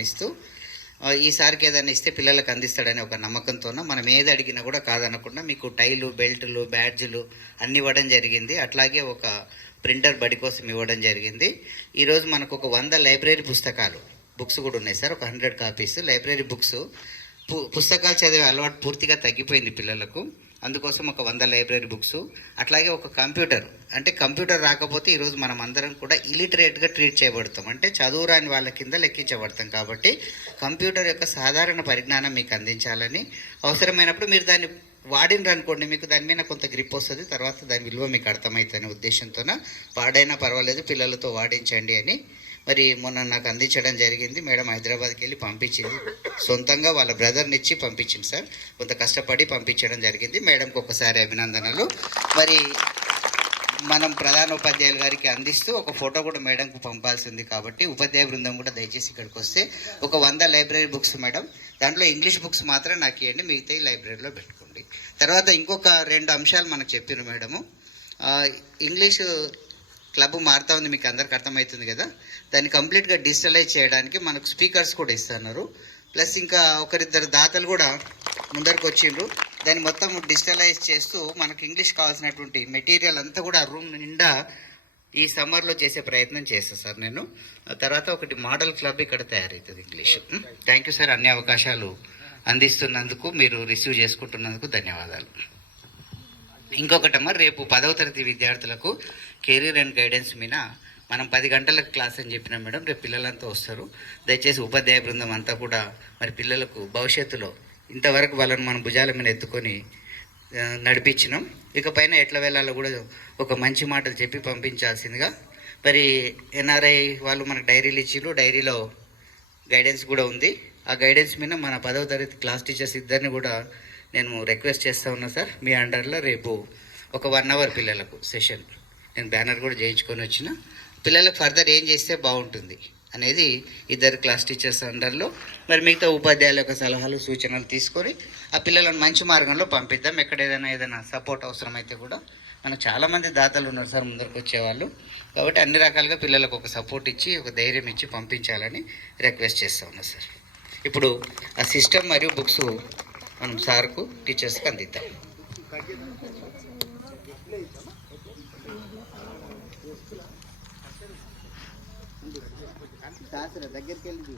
ఆహ్వానిస్తూ ఈసారికి ఏదైనా ఇస్తే పిల్లలకు అందిస్తాడనే ఒక నమ్మకంతో మనం ఏది అడిగినా కూడా కాదనకుండా మీకు టైలు, బెల్టులు, బ్యాడ్జులు అన్నీ ఇవ్వడం జరిగింది. అట్లాగే ఒక ప్రింటర్ బడి కోసం ఇవ్వడం జరిగింది. ఈరోజు మనకు ఒక 100 లైబ్రరీ పుస్తకాలు బుక్స్ కూడా ఉన్నాయి సార్. ఒక 100 కాపీస్ లైబ్రరీ బుక్స్. పుస్తకాలు చదివే అలవాటు పూర్తిగా తగ్గిపోయింది పిల్లలకు. అందుకోసం ఒక 100 లైబ్రరీ బుక్స్, అట్లాగే ఒక కంప్యూటర్. అంటే కంప్యూటర్ రాకపోతే ఈరోజు మనం అందరం కూడా ఇలిటరేట్గా ట్రీట్ చేయబడతాం, అంటే చదువు రాని వాళ్ళ కింద లెక్కించబడతాం. కాబట్టి కంప్యూటర్ యొక్క సాధారణ పరిజ్ఞానం మీకు అందించాలని, అవసరమైనప్పుడు మీరు దాన్ని వాడినరు అనుకోండి, మీకు దాని మీద కొంత గ్రిప్ వస్తుంది, తర్వాత దాని విలువ మీకు అర్థమవుతుందనే ఉద్దేశంతోన పాడైనా పర్వాలేదు పిల్లలతో వాడించండి అని మరి మొన్న నాకు అందించడం జరిగింది. మేడం హైదరాబాద్కి వెళ్ళి పంపించింది, సొంతంగా వాళ్ళ బ్రదర్ని ఇచ్చి పంపించింది సార్. కొంత కష్టపడి పంపించడం జరిగింది. మేడంకి ఒకసారి అభినందనలు. మరి మనం ప్రధాన ఉపాధ్యాయులు గారికి అందిస్తూ ఒక ఫోటో కూడా మేడంకు పంపాల్సింది. కాబట్టి ఉపాధ్యాయ బృందం కూడా దయచేసి ఇక్కడికి వస్తే ఒక 100 లైబ్రరీ బుక్స్ మేడం, దాంట్లో ఇంగ్లీష్ బుక్స్ మాత్రం నాకు ఇవ్వండి, మిగతా లైబ్రరీలో పెట్టుకోండి. తర్వాత ఇంకొక 2 అంశాలు మనకు చెప్పారు మేడము. ఇంగ్లీషు క్లబ్ మారుతా ఉంది, మీకు అందరికి అర్థమవుతుంది కదా. దాన్ని కంప్లీట్గా డిజిటలైజ్ చేయడానికి మనకు స్పీకర్స్ కూడా ఇస్తున్నారు. ప్లస్ ఇంకా ఒకరిద్దరు దాతలు కూడా ముందరికి వచ్చిండ్రు. దాన్ని మొత్తం డిజిటలైజ్ చేస్తూ మనకు ఇంగ్లీష్ కావాల్సినటువంటి మెటీరియల్ అంతా కూడా రూమ్ నిండా ఈ సమ్మర్లో చేసే ప్రయత్నం చేస్తాను సార్ నేను. తర్వాత ఒకటి మోడల్ క్లబ్ ఇక్కడ తయారవుతుంది ఇంగ్లీష్. థ్యాంక్ యూ సార్, అన్ని అవకాశాలు అందిస్తున్నందుకు, మీరు రిసీవ్ చేసుకుంటున్నందుకు ధన్యవాదాలు. ఇంకొకటమ్మా, రేపు 10వ తరగతి విద్యార్థులకు కెరీర్ అండ్ గైడెన్స్ మీద మనం 10 గంటలకు క్లాస్ అని చెప్పినాం మేడం. రేపు పిల్లలంతా వస్తారు. దయచేసి ఉపాధ్యాయ బృందం అంతా కూడా మరి పిల్లలకు భవిష్యత్తులో ఇంతవరకు వాళ్ళని మనం భుజాల మీద ఎత్తుకొని నడిపించినాం, ఇకపైన ఎట్లా వెళ్ళాలో కూడా ఒక మంచి మాటలు చెప్పి పంపించాల్సిందిగా. మరి ఎన్ఆర్ఐ వాళ్ళు మనకు డైరీలు ఇచ్చిర్రు, డైరీలో గైడెన్స్ కూడా ఉంది. ఆ గైడెన్స్ మీద మన 10వ తరగతి క్లాస్ టీచర్స్ ఇద్దరిని కూడా నేను రిక్వెస్ట్ చేస్తూ ఉన్నా సార్. మీ అండర్లో రేపు ఒక 1 అవర్ పిల్లలకు సెషన్ నేను బ్యానర్ కూడా చేయించుకొని వచ్చిన. పిల్లలకు ఫర్దర్ ఏం చేస్తే బాగుంటుంది అనేది ఇద్దరు క్లాస్ టీచర్స్ అండర్లో మరి మిగతా ఉపాధ్యాయుల యొక్క సలహాలు, సూచనలు తీసుకొని ఆ పిల్లలను మంచి మార్గంలో పంపిద్దాం. ఎక్కడ ఏదైనా సపోర్ట్ అవసరమైతే కూడా మనకు చాలామంది దాతలు ఉన్నారు సార్ ముందరకు వచ్చేవాళ్ళు. కాబట్టి అన్ని రకాలుగా పిల్లలకు ఒక సపోర్ట్ ఇచ్చి, ఒక ధైర్యం ఇచ్చి పంపించాలని రిక్వెస్ట్ చేస్తూ ఉన్నా సార్. ఇప్పుడు ఆ సిస్టమ్ మరియు బుక్స్ మనం సార్కు, టీచర్స్కి అందిద్దాం. దగ్గరికి వెళ్ళి